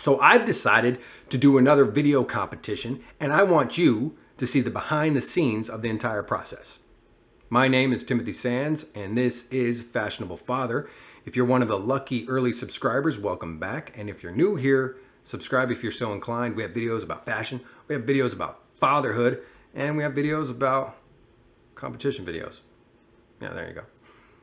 So I've decided to do another video competition, and I want you to see the behind the scenes of the entire process. My name is Timothy Sands, and this is Fashionable Father. If you're one of the lucky early subscribers, welcome back. And if you're new here, subscribe if you're so inclined. We have videos about fashion, we have videos about fatherhood, and we have videos about competition videos. Yeah, there you go.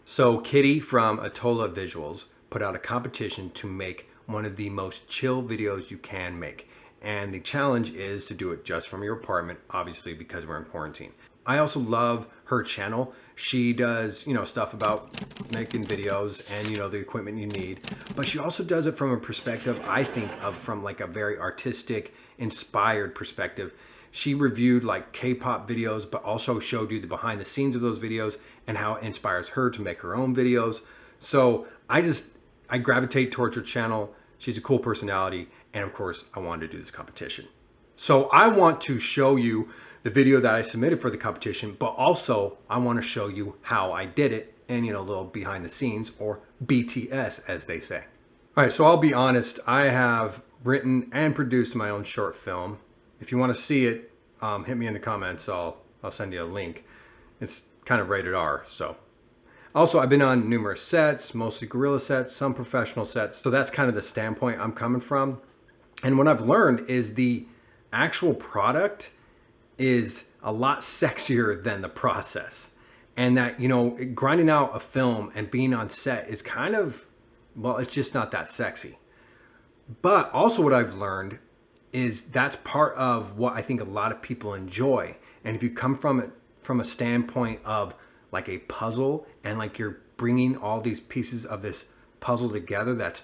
So Kitty from Atola Visuals put out a competition to make one of the most chill videos you can make. And the challenge is to do it just from your apartment, obviously because we're in quarantine. I also love her channel. She does, stuff about making videos and, the equipment you need. But she also does it from a perspective, I think, from like a very artistic, inspired perspective. She reviewed like K-pop videos, but also showed you the behind the scenes of those videos and how it inspires her to make her own videos. So I gravitate towards her channel. She's a cool personality. And of course, I wanted to do this competition. So I want to show you the video that I submitted for the competition, but also I want to show you how I did it and, a little behind the scenes, or BTS as they say. All right, so I'll be honest. I have written and produced my own short film. If you want to see it, hit me in the comments. I'll send you a link. It's kind of rated R, so. Also, I've been on numerous sets, mostly guerrilla sets, some professional sets. So that's kind of the standpoint I'm coming from. And what I've learned is the actual product is a lot sexier than the process. And that, grinding out a film and being on set is kind of, it's just not that sexy. But also what I've learned is that's part of what I think a lot of people enjoy. And if you come from it from a standpoint of like a puzzle, and like you're bringing all these pieces of this puzzle together that's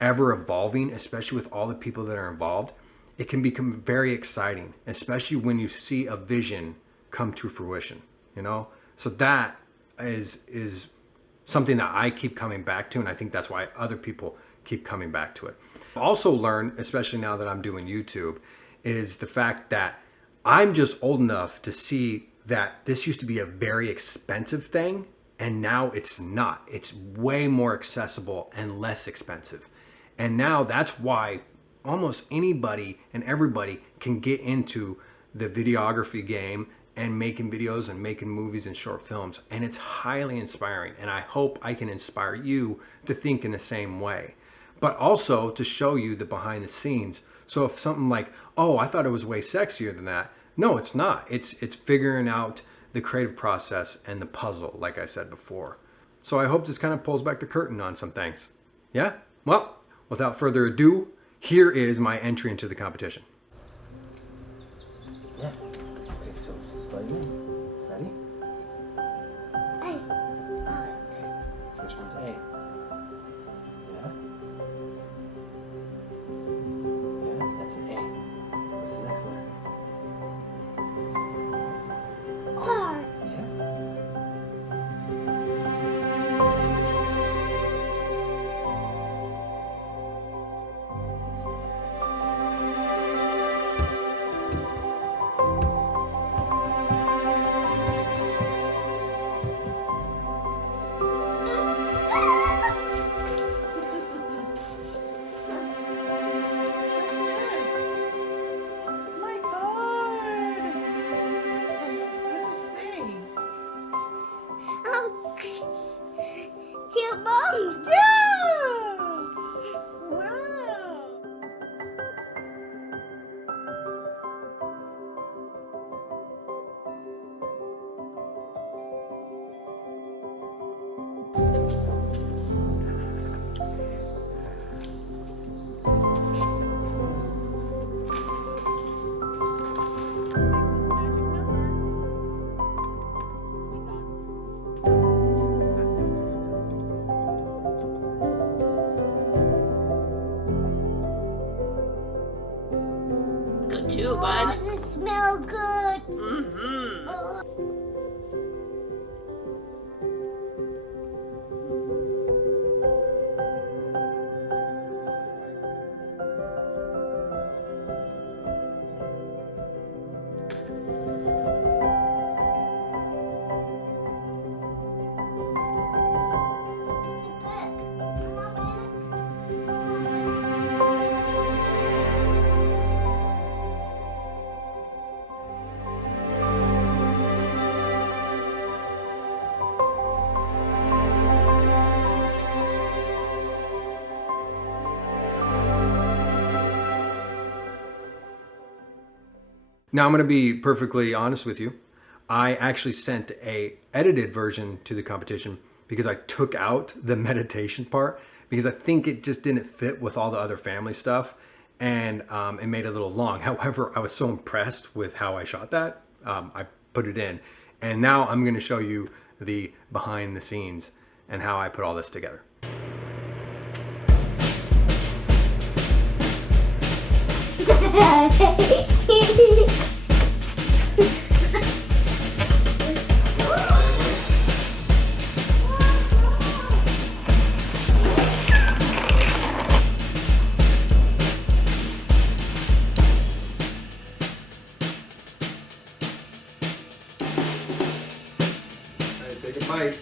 ever evolving, especially with all the people that are involved, it can become very exciting, especially when you see a vision come to fruition, So that is something that I keep coming back to, and I think that's why other people keep coming back to it. I've also learned, especially now that I'm doing YouTube, is the fact that I'm just old enough to see that this used to be a very expensive thing, and now it's not. It's way more accessible and less expensive. And now that's why almost anybody and everybody can get into the videography game and making videos and making movies and short films. And it's highly inspiring. And I hope I can inspire you to think in the same way, but also to show you the behind the scenes. So if something like, oh, I thought it was way sexier than that. No, it's not. It's figuring out the creative process and the puzzle, like I said before. So I hope this kind of pulls back the curtain on some things. Yeah? Well, without further ado, here is my entry into the competition. Yeah. Okay, so just plug in. Ready? A. Okay. First one's A. Yeah? Yeah, that's an A. What's the next letter? R. Yeah. My card! What does it say? To Mom. Yeah! Wow! Good too, bud. Does it smell good? Mm-hmm. Now, I'm going to be perfectly honest with you. I actually sent a edited version to the competition because I took out the meditation part because I think it just didn't fit with all the other family stuff, and it made it a little long. However, I was so impressed with how I shot that, I put it in. And now I'm going to show you the behind the scenes and how I put all this together. Take a bite.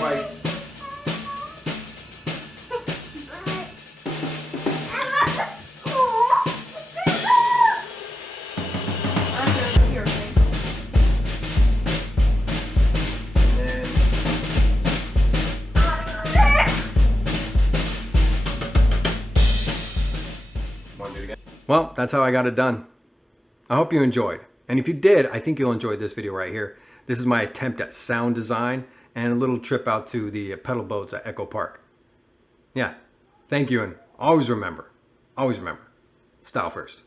Bite. Want to do it again? Well, that's how I got it done. I hope you enjoyed. And if you did, I think you'll enjoy this video right here. This is my attempt at sound design and a little trip out to the pedal boats at Echo Park. Yeah, thank you, and always remember, style first.